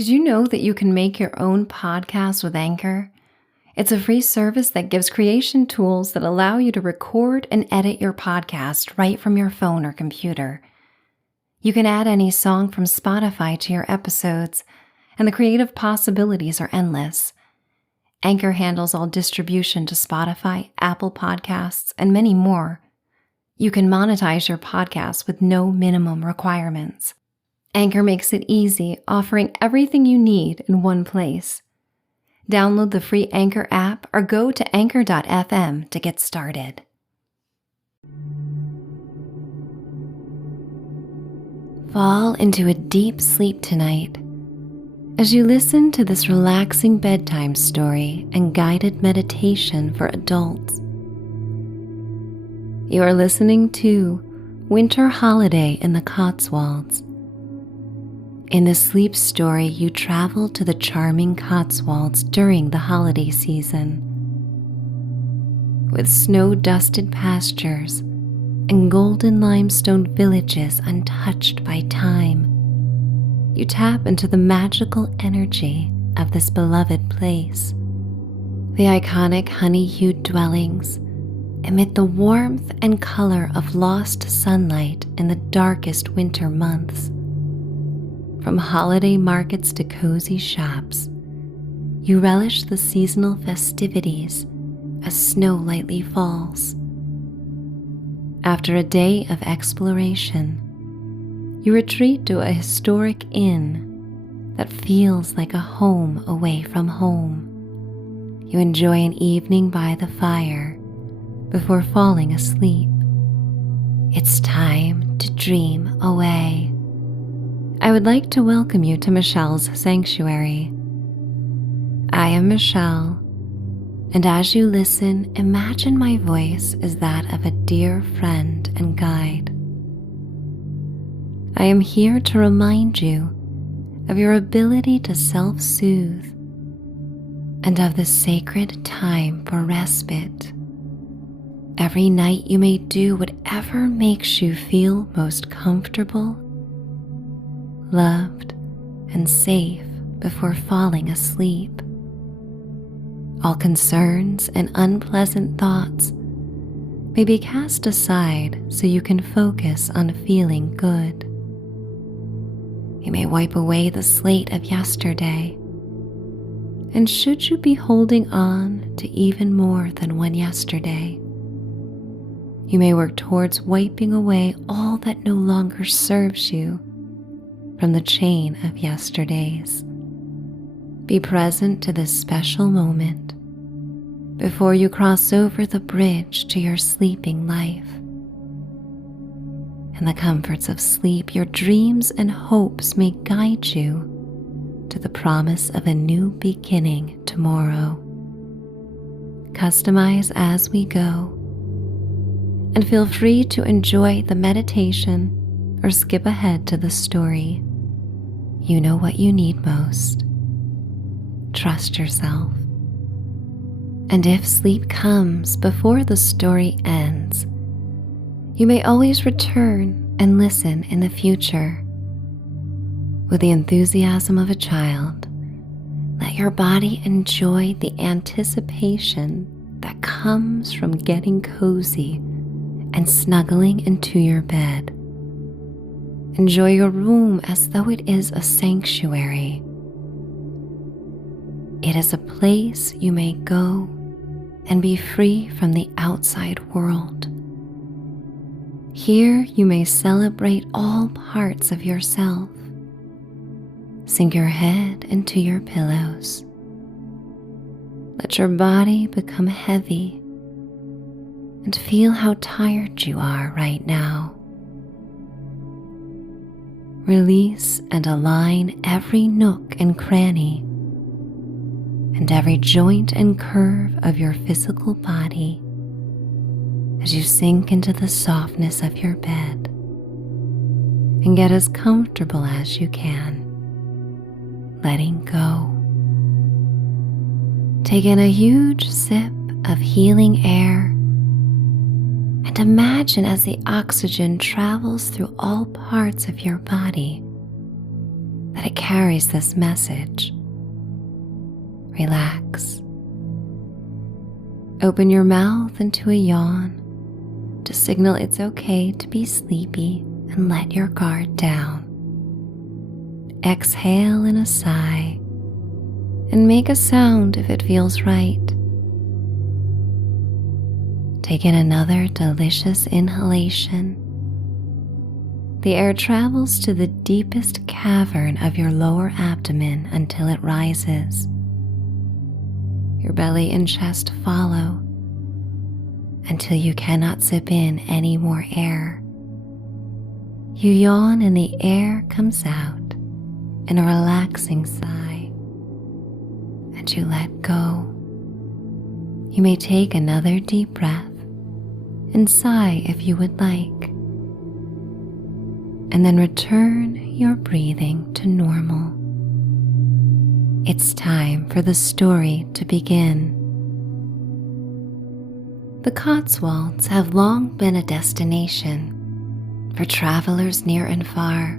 Did you know that you can make your own podcast with Anchor? It's a free service that gives creation tools that allow you to record and edit your podcast right from your phone or computer. You can add any song from Spotify to your episodes, and the creative possibilities are endless. Anchor handles all distribution to Spotify, Apple Podcasts, and many more. You can monetize your podcast with no minimum requirements. Anchor makes it easy, offering everything you need in one place. Download the free Anchor app or go to anchor.fm to get started. Fall into a deep sleep tonight as you listen to this relaxing bedtime story and guided meditation for adults. You are listening to Winter Holiday in the Cotswolds. In the sleep story, you travel to the charming Cotswolds during the holiday season. With snow-dusted pastures and golden limestone villages untouched by time, you tap into the magical energy of this beloved place. The iconic honey-hued dwellings emit the warmth and color of lost sunlight in the darkest winter months. From holiday markets to cozy shops, you relish the seasonal festivities as snow lightly falls. After a day of exploration, you retreat to a historic inn that feels like a home away from home. You enjoy an evening by the fire before falling asleep. It's time to dream away. I would like to welcome you to Michelle's Sanctuary. I am Michelle, and as you listen, imagine my voice as that of a dear friend and guide. I am here to remind you of your ability to self-soothe and of the sacred time for respite. Every night you may do whatever makes you feel most comfortable, loved, and safe before falling asleep. All concerns and unpleasant thoughts may be cast aside so you can focus on feeling good. You may wipe away the slate of yesterday, and should you be holding on to even more than one yesterday, you may work towards wiping away all that no longer serves you from the chain of yesterdays. Be present to this special moment before you cross over the bridge to your sleeping life. In the comforts of sleep, your dreams and hopes may guide you to the promise of a new beginning tomorrow. Customize as we go, and feel free to enjoy the meditation or skip ahead to the story. You know what you need most. Trust yourself. And if sleep comes before the story ends, you may always return and listen in the future. With the enthusiasm of a child, let your body enjoy the anticipation that comes from getting cozy and snuggling into your bed. Enjoy your room as though it is a sanctuary. It is a place you may go and be free from the outside world. Here you may celebrate all parts of yourself. Sink your head into your pillows. Let your body become heavy and feel how tired you are right now. Release and align every nook and cranny and every joint and curve of your physical body as you sink into the softness of your bed and get as comfortable as you can, letting go. Take in a huge sip of healing air and imagine as the oxygen travels through all parts of your body that it carries this message. Relax. Open your mouth into a yawn to signal it's okay to be sleepy and let your guard down. Exhale in a sigh and make a sound if it feels right. Take in another delicious inhalation. The air travels to the deepest cavern of your lower abdomen until it rises. Your belly and chest follow until you cannot sip in any more air. You yawn and the air comes out in a relaxing sigh, and you let go. You may take another deep breath and sigh if you would like, and then return your breathing to normal. It's time for the story to begin. The Cotswolds have long been a destination for travelers near and far,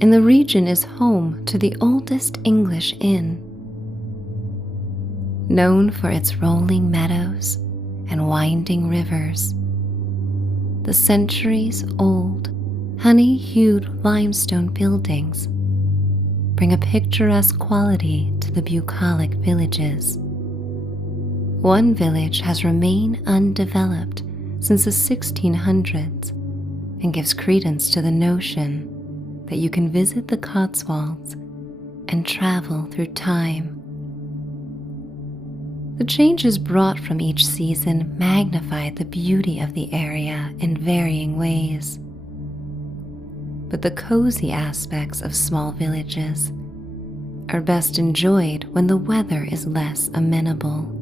and the region is home to the oldest English inn. Known for its rolling meadows and winding rivers, the centuries-old, honey-hued limestone buildings bring a picturesque quality to the bucolic villages. One village has remained undeveloped since the 1600s and gives credence to the notion that you can visit the Cotswolds and travel through time. The changes brought from each season magnified the beauty of the area in varying ways. But the cozy aspects of small villages are best enjoyed when the weather is less amenable.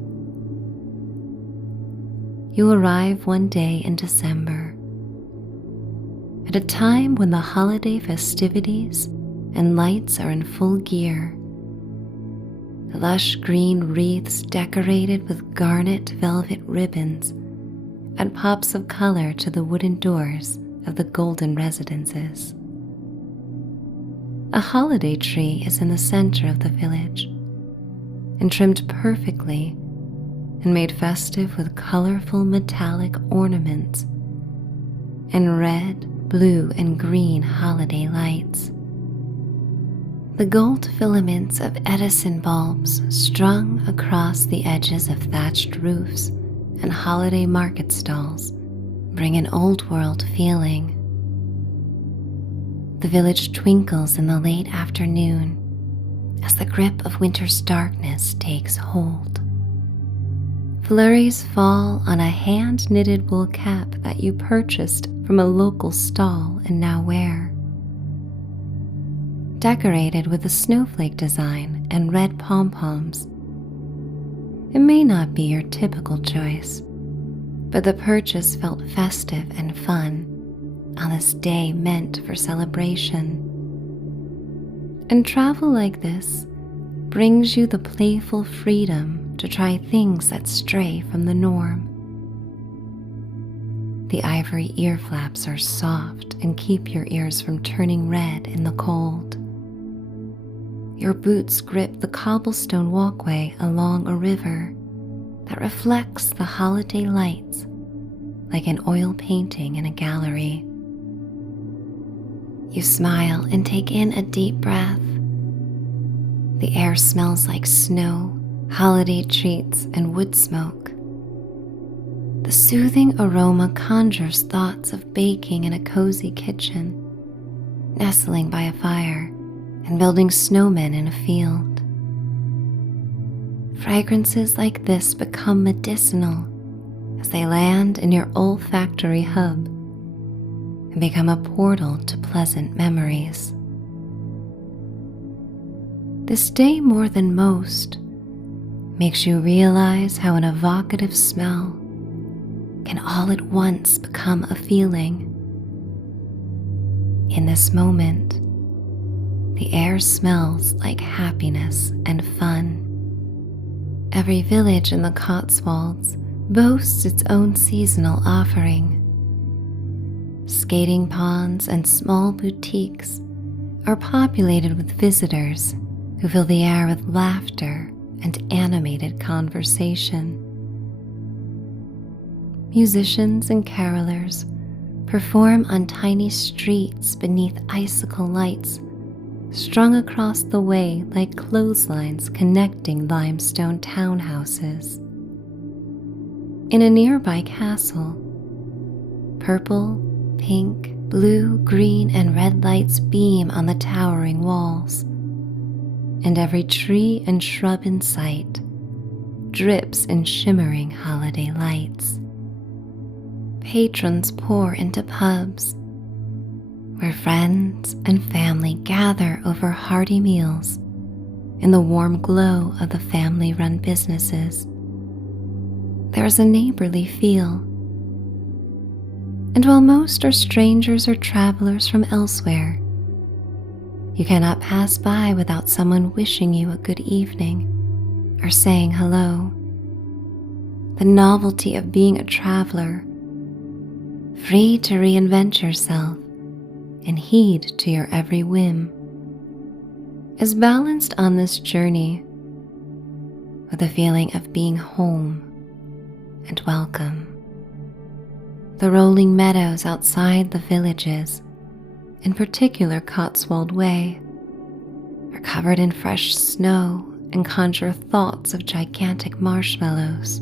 You arrive one day in December, at a time when the holiday festivities and lights are in full gear. The lush green wreaths decorated with garnet velvet ribbons add pops of color to the wooden doors of the golden residences. A holiday tree is in the center of the village and trimmed perfectly and made festive with colorful metallic ornaments and red, blue, and green holiday lights. The gold filaments of Edison bulbs strung across the edges of thatched roofs and holiday market stalls bring an old-world feeling. The village twinkles in the late afternoon as the grip of winter's darkness takes hold. Flurries fall on a hand-knitted wool cap that you purchased from a local stall and now wear. Decorated with a snowflake design and red pom-poms. It may not be your typical choice, but the purchase felt festive and fun on this day meant for celebration. And travel like this brings you the playful freedom to try things that stray from the norm. The ivory ear flaps are soft and keep your ears from turning red in the cold. Your boots grip the cobblestone walkway along a river that reflects the holiday lights like an oil painting in a gallery. You smile and take in a deep breath. The air smells like snow, holiday treats, and wood smoke. The soothing aroma conjures thoughts of baking in a cozy kitchen, nestling by a fire, and building snowmen in a field. Fragrances like this become medicinal as they land in your olfactory hub and become a portal to pleasant memories. This day, more than most, makes you realize how an evocative smell can all at once become a feeling. In this moment, the air smells like happiness and fun. Every village in the Cotswolds boasts its own seasonal offering. Skating ponds and small boutiques are populated with visitors who fill the air with laughter and animated conversation. Musicians and carolers perform on tiny streets beneath icicle lights strung across the way like clotheslines connecting limestone townhouses. In a nearby castle, purple, pink, blue, green, and red lights beam on the towering walls, and every tree and shrub in sight drips in shimmering holiday lights. Patrons pour into pubs, where friends and family gather over hearty meals in the warm glow of the family-run businesses. There is a neighborly feel, and while most are strangers or travelers from elsewhere, you cannot pass by without someone wishing you a good evening or saying hello. The novelty of being a traveler, free to reinvent yourself and heed to your every whim, is balanced on this journey with a feeling of being home and welcome. The rolling meadows outside the villages, in particular Cotswold Way, are covered in fresh snow and conjure thoughts of gigantic marshmallows.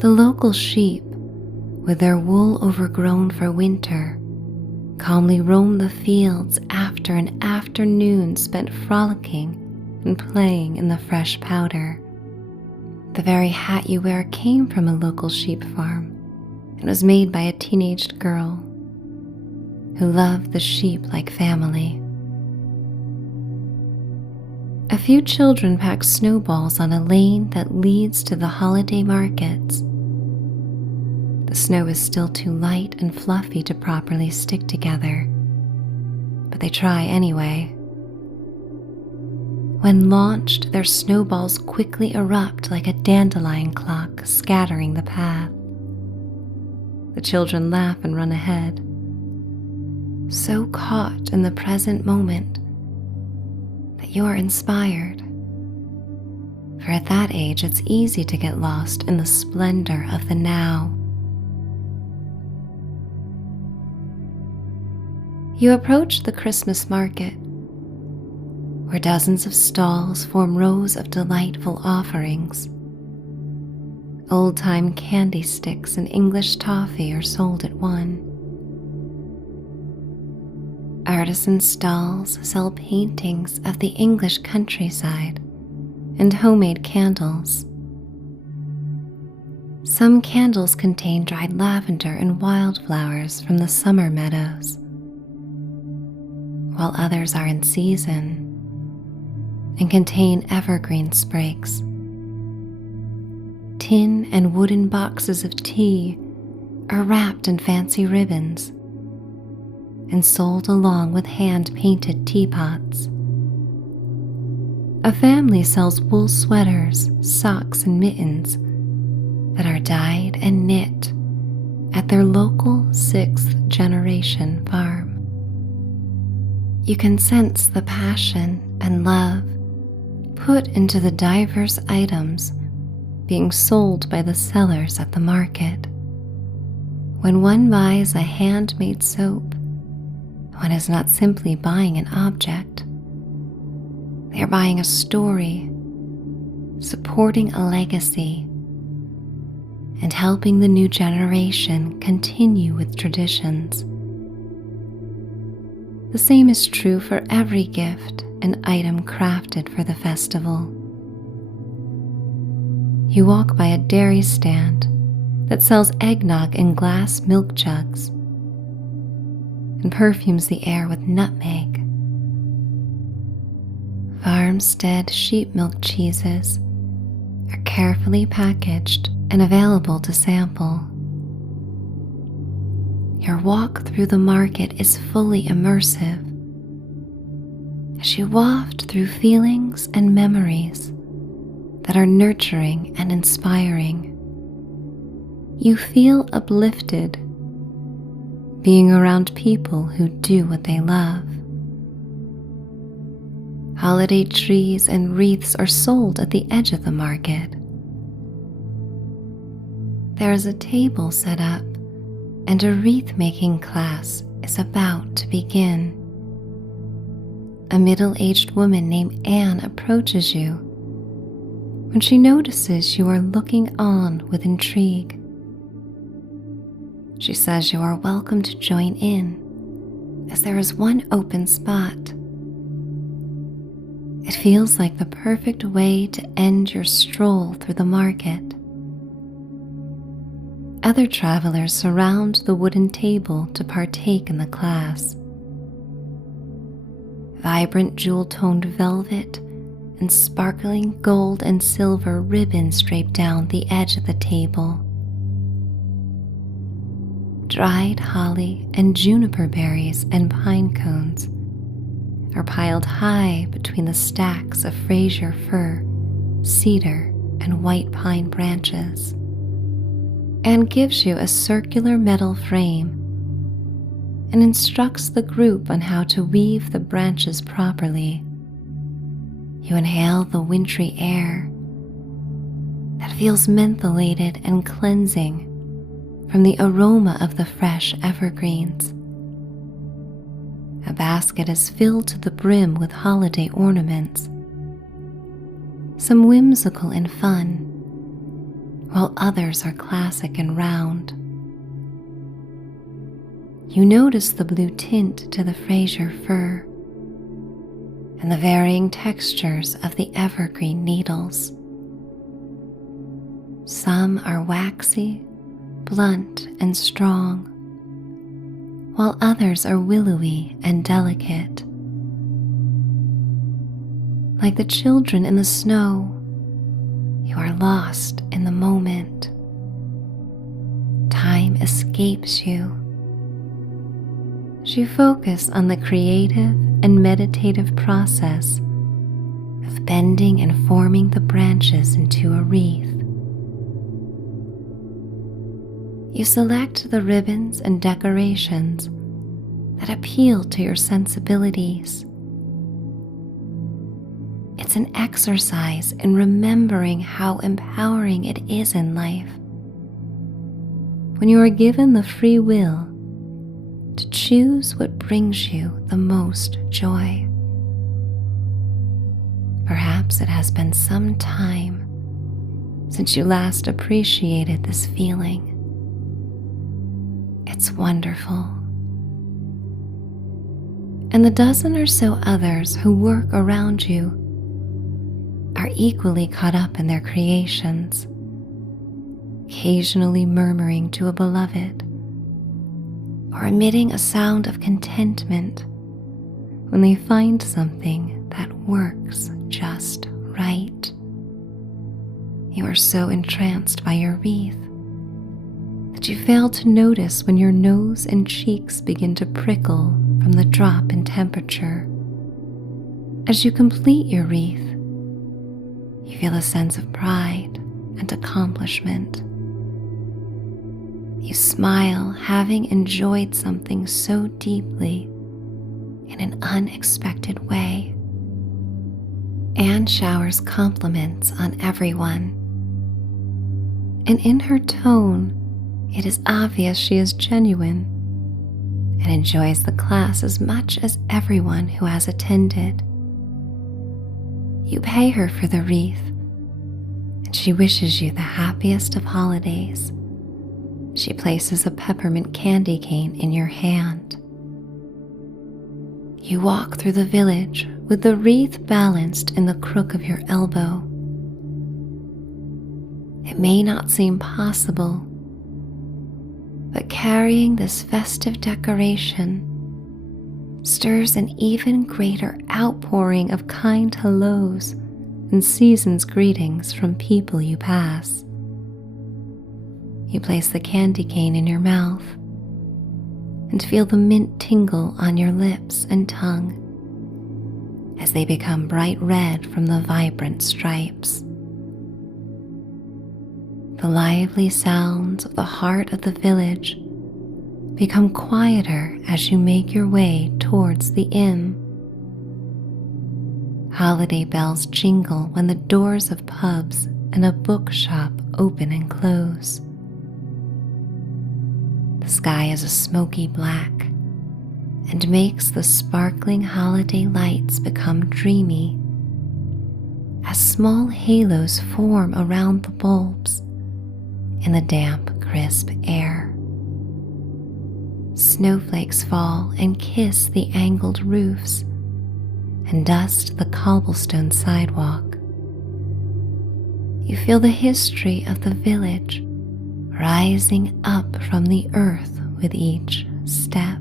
The local sheep, with their wool overgrown for winter, calmly roam the fields after an afternoon spent frolicking and playing in the fresh powder. The very hat you wear came from a local sheep farm and was made by a teenaged girl who loved the sheep like family. A few children pack snowballs on a lane that leads to the holiday markets. The snow is still too light and fluffy to properly stick together, but they try anyway. When launched, their snowballs quickly erupt like a dandelion clock scattering the path. The children laugh and run ahead, so caught in the present moment that you are inspired. For at that age, it's easy to get lost in the splendor of the now. You approach the Christmas market, where dozens of stalls form rows of delightful offerings. Old-time candy sticks and English toffee are sold at one. Artisan stalls sell paintings of the English countryside and homemade candles. Some candles contain dried lavender and wildflowers from the summer meadows, while others are in season and contain evergreen sprigs. Tin and wooden boxes of tea are wrapped in fancy ribbons and sold along with hand-painted teapots. A family sells wool sweaters, socks, and mittens that are dyed and knit at their local 6th generation farm. You can sense the passion and love put into the diverse items being sold by the sellers at the market. When one buys a handmade soap, one is not simply buying an object. They are buying a story, supporting a legacy, and helping the new generation continue with traditions. The same is true for every gift and item crafted for the festival. You walk by a dairy stand that sells eggnog in glass milk jugs and perfumes the air with nutmeg. Farmstead sheep milk cheeses are carefully packaged and available to sample. Your walk through the market is fully immersive as you waft through feelings and memories that are nurturing and inspiring. You feel uplifted, being around people who do what they love. Holiday trees and wreaths are sold at the edge of the market. There is a table set up, and a wreath-making class is about to begin. A middle-aged woman named Anne approaches you when she notices you are looking on with intrigue. She says you are welcome to join in, as there is one open spot. It feels like the perfect way to end your stroll through the market. Other travelers surround the wooden table to partake in the class. Vibrant jewel-toned velvet and sparkling gold and silver ribbons drape down the edge of the table. Dried holly and juniper berries and pine cones are piled high between the stacks of Fraser fir, cedar, and white pine branches, and gives you a circular metal frame and instructs the group on how to weave the branches properly. You inhale the wintry air that feels mentholated and cleansing from the aroma of the fresh evergreens. A basket is filled to the brim with holiday ornaments, some whimsical and fun, while others are classic and round. You notice the blue tint to the Fraser fir and the varying textures of the evergreen needles. Some are waxy, blunt, and strong, while others are willowy and delicate. Like the children in the snow, you are lost in the moment. Time escapes you as you focus on the creative and meditative process of bending and forming the branches into a wreath. You select the ribbons and decorations that appeal to your sensibilities. It's an exercise in remembering how empowering it is in life when you are given the free will to choose what brings you the most joy. Perhaps it has been some time since you last appreciated this feeling. It's wonderful. And the dozen or so others who work around you are equally caught up in their creations, occasionally murmuring to a beloved or emitting a sound of contentment when they find something that works just right. You are so entranced by your wreath that you fail to notice when your nose and cheeks begin to prickle from the drop in temperature. As you complete your wreath, you feel a sense of pride and accomplishment. You smile, having enjoyed something so deeply in an unexpected way. Anne showers compliments on everyone, and in her tone, it is obvious she is genuine and enjoys the class as much as everyone who has attended. You pay her for the wreath, and she wishes you the happiest of holidays. She places a peppermint candy cane in your hand. You walk through the village with the wreath balanced in the crook of your elbow. It may not seem possible, but carrying this festive decoration stirs an even greater outpouring of kind hellos and season's greetings from people you pass. You place the candy cane in your mouth and feel the mint tingle on your lips and tongue as they become bright red from the vibrant stripes. The lively sounds of the heart of the village become quieter as you make your way towards the inn. Holiday bells jingle when the doors of pubs and a bookshop open and close. The sky is a smoky black and makes the sparkling holiday lights become dreamy as small halos form around the bulbs in the damp, crisp air. Snowflakes fall and kiss the angled roofs and dust the cobblestone sidewalk. You feel the history of the village rising up from the earth with each step.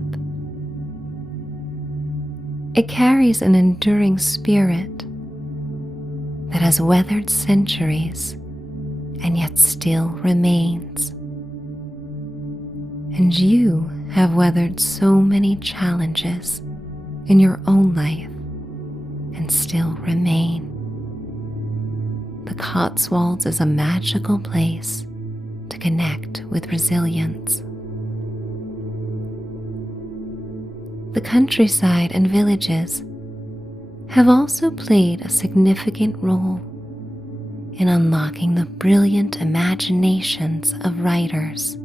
It carries an enduring spirit that has weathered centuries and yet still remains. And you have weathered so many challenges in your own life and still remain. The Cotswolds is a magical place to connect with resilience. The countryside and villages have also played a significant role in unlocking the brilliant imaginations of writers.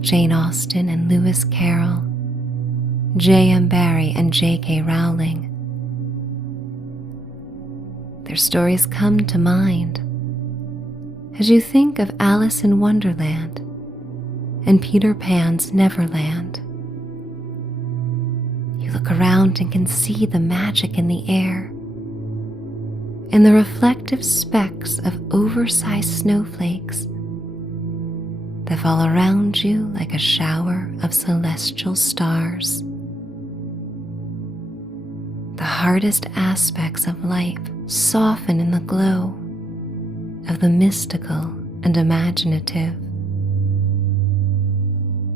Jane Austen and Lewis Carroll, J.M. Barrie and J.K. Rowling. Their stories come to mind as you think of Alice in Wonderland and Peter Pan's Neverland. You look around and can see the magic in the air and the reflective specks of oversized snowflakes that fall around you like a shower of celestial stars. The hardest aspects of life soften in the glow of the mystical and imaginative.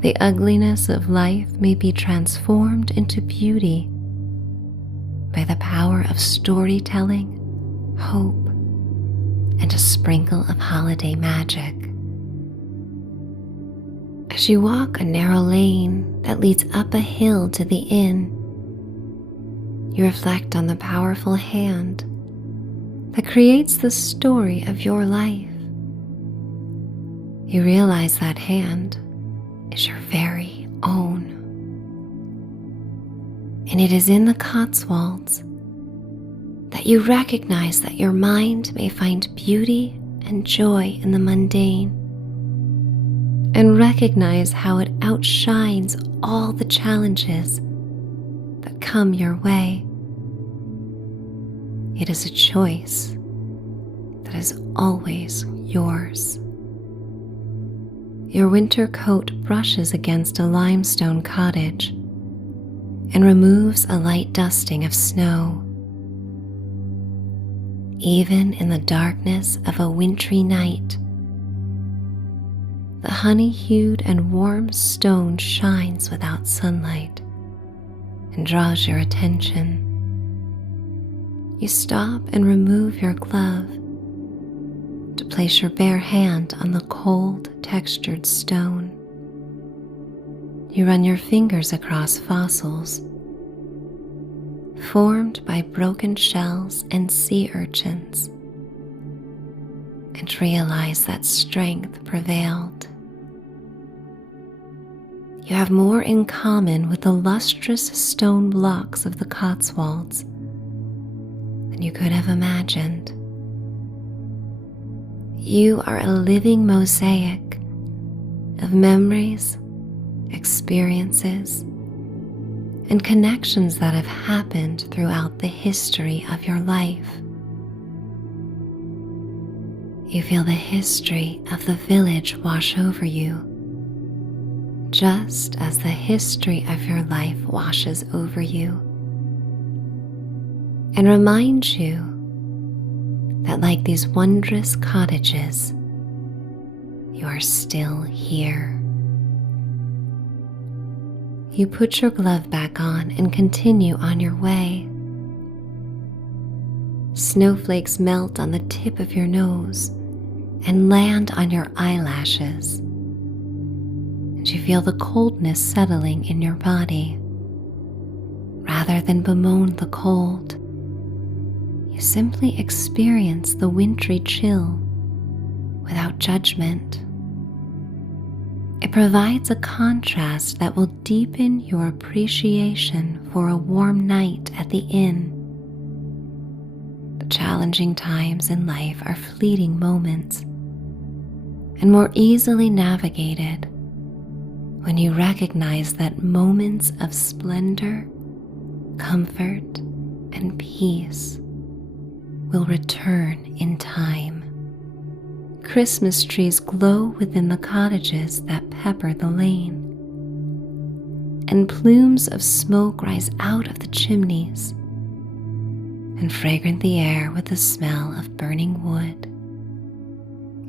The ugliness of life may be transformed into beauty by the power of storytelling, hope, and a sprinkle of holiday magic. As you walk a narrow lane that leads up a hill to the inn, you reflect on the powerful hand that creates the story of your life. You realize that hand is your very own. And it is in the Cotswolds that you recognize that your mind may find beauty and joy in the mundane, and recognize how it outshines all the challenges that come your way. It is a choice that is always yours. Your winter coat brushes against a limestone cottage and removes a light dusting of snow. Even in the darkness of a wintry night, the honey-hued and warm stone shines without sunlight and draws your attention. You stop and remove your glove to place your bare hand on the cold, textured stone. You run your fingers across fossils formed by broken shells and sea urchins, and realize that strength prevailed. You have more in common with the lustrous stone blocks of the Cotswolds than you could have imagined. You are a living mosaic of memories, experiences, and connections that have happened throughout the history of your life. You feel the history of the village wash over you, just as the history of your life washes over you, and reminds you that, like these wondrous cottages, you are still here. You put your glove back on and continue on your way. Snowflakes melt on the tip of your nose and land on your eyelashes, and and you feel the coldness settling in your body. Rather than bemoan the cold, you simply experience the wintry chill without judgment. It provides a contrast that will deepen your appreciation for a warm night at the inn. The challenging times in life are fleeting moments and more easily navigated when you recognize that moments of splendor, comfort, and peace will return in time. Christmas trees glow within the cottages that pepper the lane, and plumes of smoke rise out of the chimneys and fragrant the air with the smell of burning wood.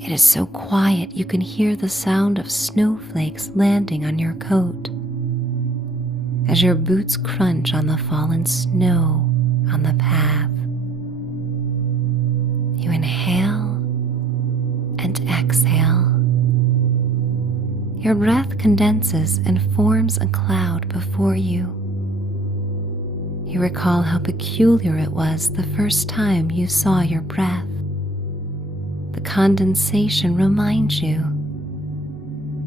It is so quiet you can hear the sound of snowflakes landing on your coat as your boots crunch on the fallen snow on the path. You inhale and exhale. Your breath condenses and forms a cloud before you. You recall how peculiar it was the first time you saw your breath. The condensation reminds you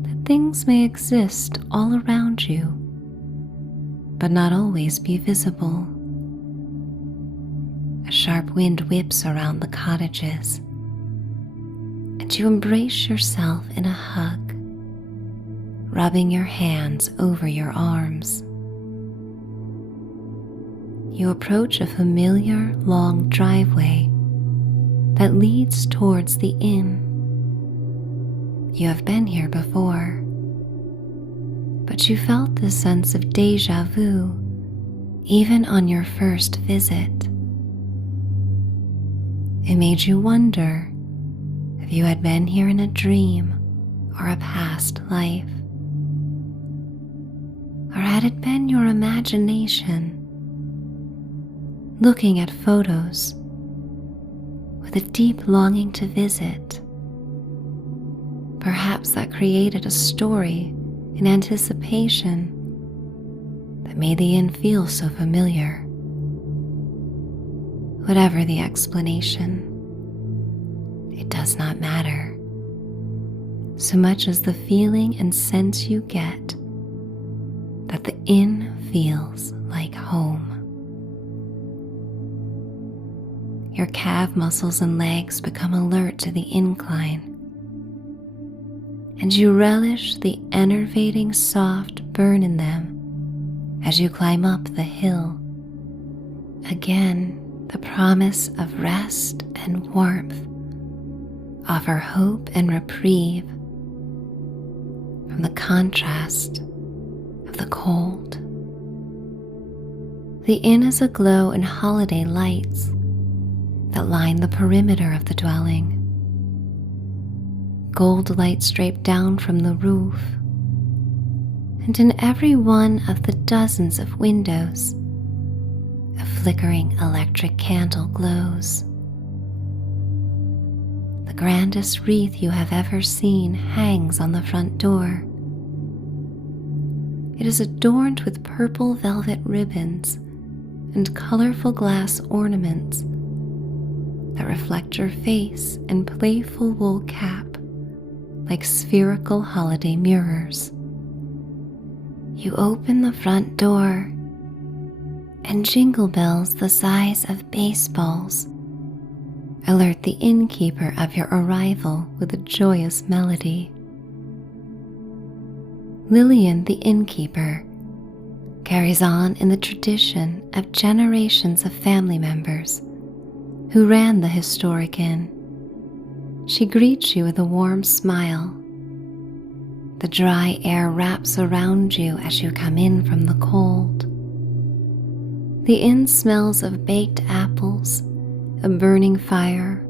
that things may exist all around you, but not always be visible. A sharp wind whips around the cottages, and you embrace yourself in a hug, rubbing your hands over your arms. You approach a familiar long driveway that leads towards the inn. You have been here before, but you felt the sense of déjà vu even on your first visit. It made you wonder if you had been here in a dream or a past life. Or had it been your imagination looking at photos with a deep longing to visit? Perhaps that created a story in anticipation that made the inn feel so familiar. Whatever the explanation, it does not matter, so much as the feeling and sense you get that the inn feels like home. Your calf muscles and legs become alert to the incline, and you relish the enervating soft burn in them as you climb up the hill. Again, the promise of rest and warmth offer hope and reprieve from the contrast of the cold. The inn is aglow in holiday lights that line the perimeter of the dwelling. Gold lights drape down from the roof, and in every one of the dozens of windows, a flickering electric candle glows. The grandest wreath you have ever seen hangs on the front door. It is adorned with purple velvet ribbons and colorful glass ornaments that reflect your face and playful wool cap like spherical holiday mirrors. You open the front door, and jingle bells the size of baseballs alert the innkeeper of your arrival with a joyous melody. Lillian, the innkeeper, carries on in the tradition of generations of family members who ran the historic inn. She greets you with a warm smile. The dry air wraps around you as you come in from the cold. The inn smells of baked apples, a burning fire,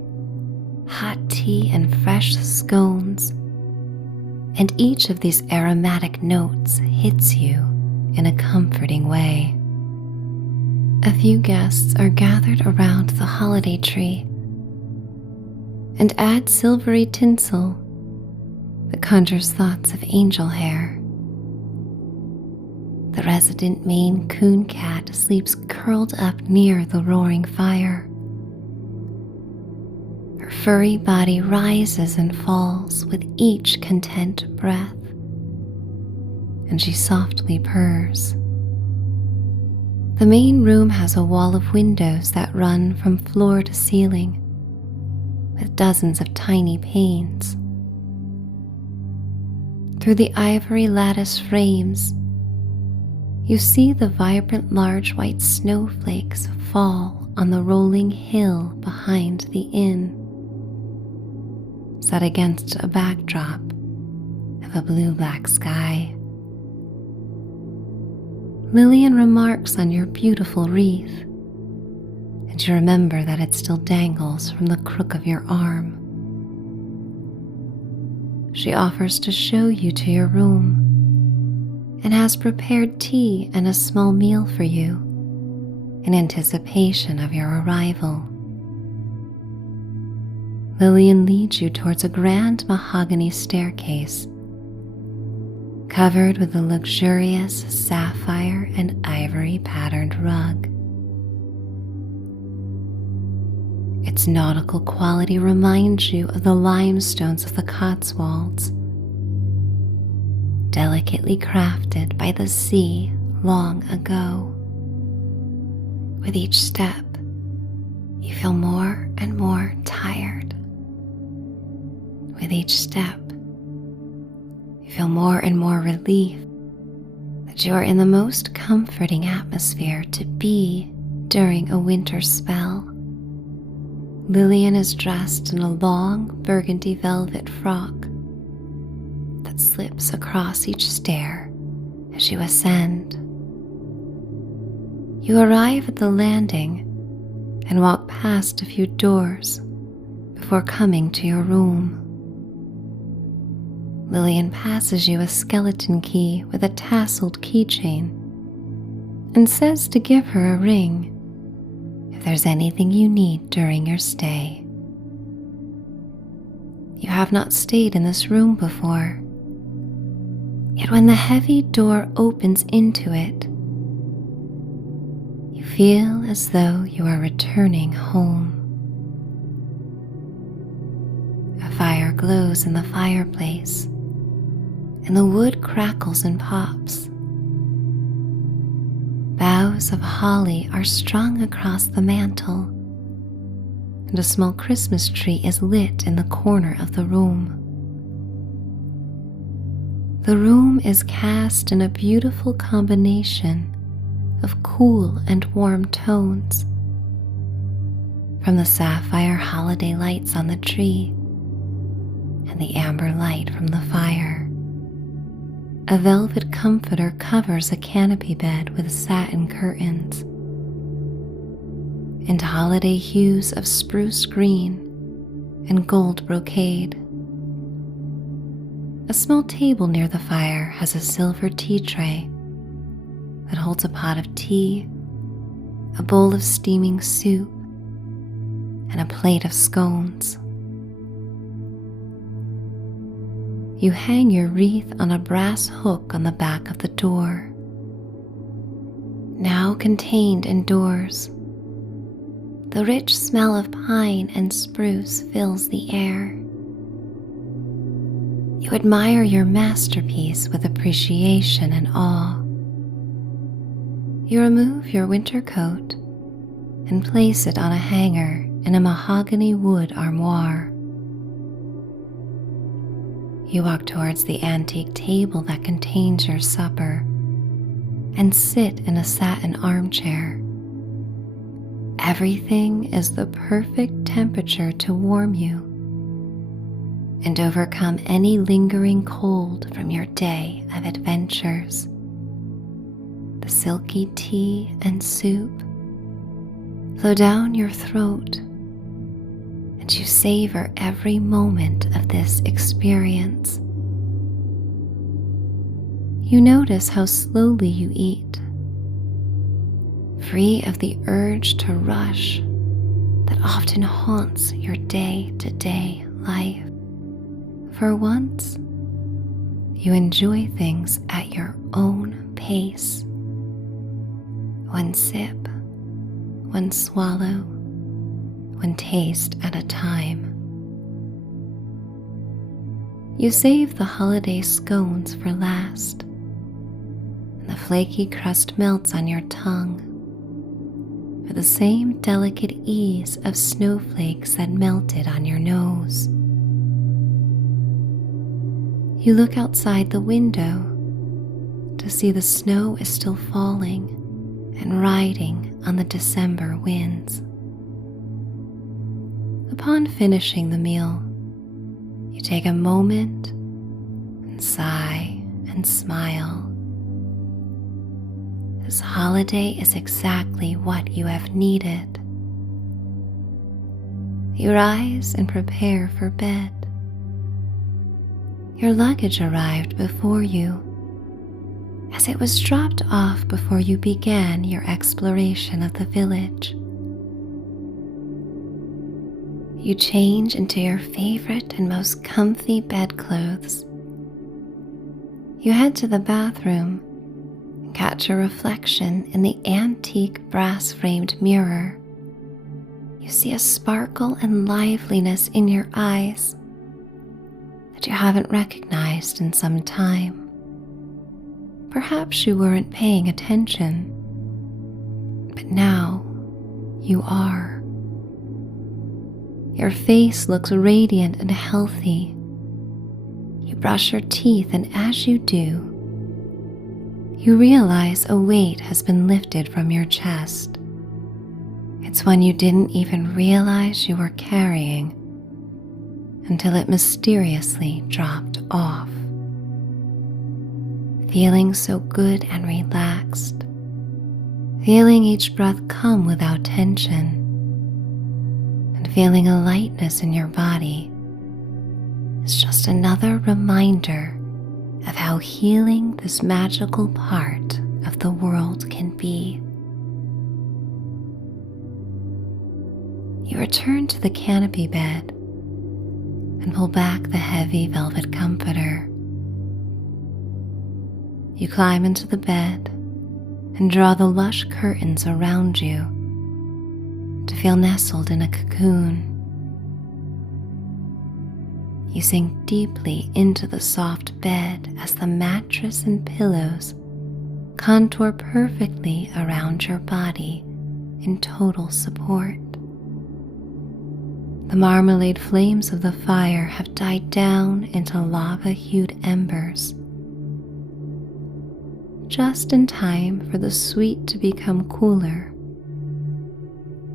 hot tea, and fresh scones, and each of these aromatic notes hits you in a comforting way. A few guests are gathered around the holiday tree and add silvery tinsel that conjures thoughts of angel hair The resident Maine Coon cat sleeps curled up near the roaring fire. Her furry body rises and falls with each content breath, and she softly purrs. The main room has a wall of windows that run from floor to ceiling, with dozens of tiny panes. Through the ivory lattice frames, you see the vibrant large white snowflakes fall on the rolling hill behind the inn, set against a backdrop of a blue-black sky. Lillian remarks on your beautiful wreath, and you remember that it still dangles from the crook of your arm. She offers to show you to your room and has prepared tea and a small meal for you in anticipation of your arrival. Lillian leads you towards a grand mahogany staircase covered with a luxurious sapphire and ivory patterned rug. Its nautical quality reminds you of the limestones of the Cotswolds, delicately crafted by the sea long ago. With each step, you feel more and more tired. With each step, you feel more and more relief that you are in the most comforting atmosphere to be during a winter spell. Lillian is dressed in a long burgundy velvet frock that slips across each stair as you ascend. You arrive at the landing and walk past a few doors before coming to your room. Lillian passes you a skeleton key with a tasseled keychain and says to give her a ring if there's anything you need during your stay. You have not stayed in this room before, yet when the heavy door opens into it, you feel as though you are returning home. A fire glows in the fireplace, and the wood crackles and pops. Boughs of holly are strung across the mantel, and a small Christmas tree is lit in the corner of the room. The room is cast in a beautiful combination of cool and warm tones, from the sapphire holiday lights on the tree and the amber light from the fire. A velvet comforter covers a canopy bed with satin curtains, and holiday hues of spruce green and gold brocade. A small table near the fire has a silver tea tray that holds a pot of tea, a bowl of steaming soup, and a plate of scones. You hang your wreath on a brass hook on the back of the door. Now contained indoors, the rich smell of pine and spruce fills the air. You admire your masterpiece with appreciation and awe. You remove your winter coat and place it on a hanger in a mahogany wood armoire. You walk towards the antique table that contains your supper and sit in a satin armchair. Everything is the perfect temperature to warm you and overcome any lingering cold from your day of adventures. The silky tea and soup flow down your throat, and you savor every moment of this experience. You notice how slowly you eat, free of the urge to rush that often haunts your day-to-day life. For once, You enjoy things at your own pace. One sip, one swallow, one taste at a time. You save the holiday scones for last, and the flaky crust melts on your tongue with the same delicate ease of snowflakes that melted on your nose. You look outside the window to see the snow is still falling and riding on the December winds. Upon finishing the meal, you take a moment and sigh and smile. This holiday is exactly what you have needed. You rise and prepare for bed. Your luggage arrived before you, as it was dropped off before you began your exploration of the village. You change into your favorite and most comfy bedclothes. You head to the bathroom and catch a reflection in the antique brass-framed mirror. You see a sparkle and liveliness in your eyes that you haven't recognized in some time. Perhaps you weren't paying attention, but now you are. Your face looks radiant and healthy. You brush your teeth, and as you do, you realize a weight has been lifted from your chest. It's one you didn't even realize you were carrying until it mysteriously dropped off. Feeling so good and relaxed, feeling each breath come without tension, and feeling a lightness in your body is just another reminder of how healing this magical part of the world can be. You return to the canopy bed and pull back the heavy velvet comforter. You climb into the bed and draw the lush curtains around you to feel nestled in a cocoon. You sink deeply into the soft bed as the mattress and pillows contour perfectly around your body in total support. The marmalade flames of the fire have died down into lava-hued embers, just in time for the sweet to become cooler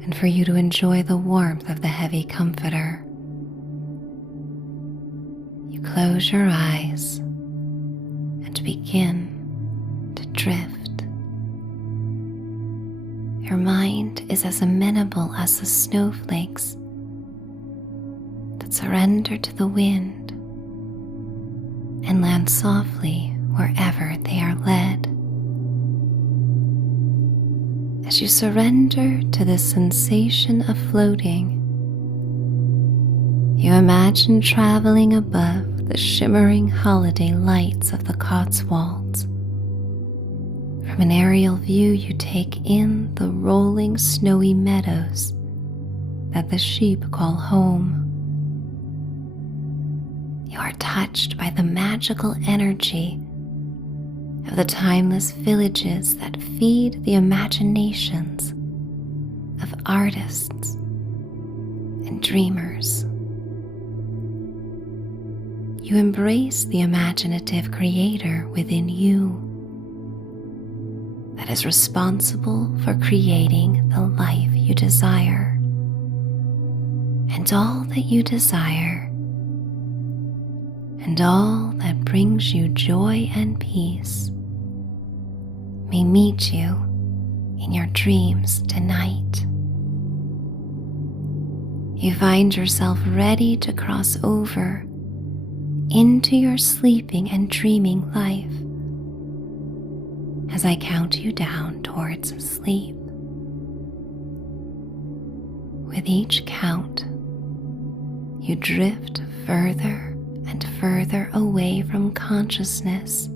and for you to enjoy the warmth of the heavy comforter. You close your eyes and begin to drift. Your mind is as amenable as the snowflakes that surrender to the wind and land softly wherever they are led. As you surrender to this sensation of floating, you imagine traveling above the shimmering holiday lights of the Cotswolds. From an aerial view, you take in the rolling snowy meadows that the sheep call home. You are touched by the magical energy of the timeless villages that feed the imaginations of artists and dreamers. You embrace the imaginative creator within you that is responsible for creating the life you desire. And all that you desire, and all that brings you joy and peace, may meet you in your dreams tonight. You find yourself ready to cross over into your sleeping and dreaming life as I count you down towards sleep. With each count, you drift further and further away from consciousness,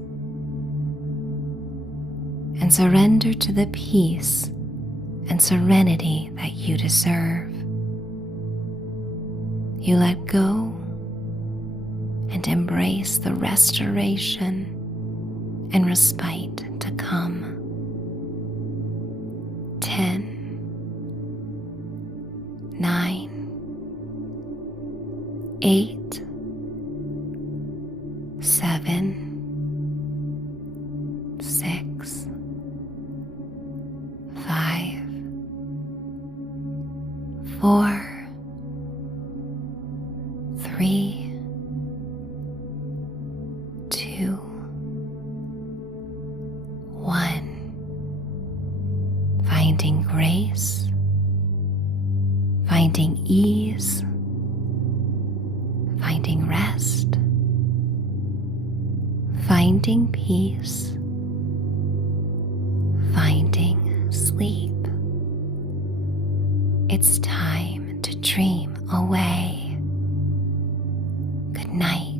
and surrender to the peace and serenity that you deserve. You let go and embrace the restoration and respite to come. 10, 9, 8, 7, 6, 5, 4, 3, 2, 1. Finding grace, finding ease, finding rest, finding peace, finding sleep. It's time to dream away. Good night.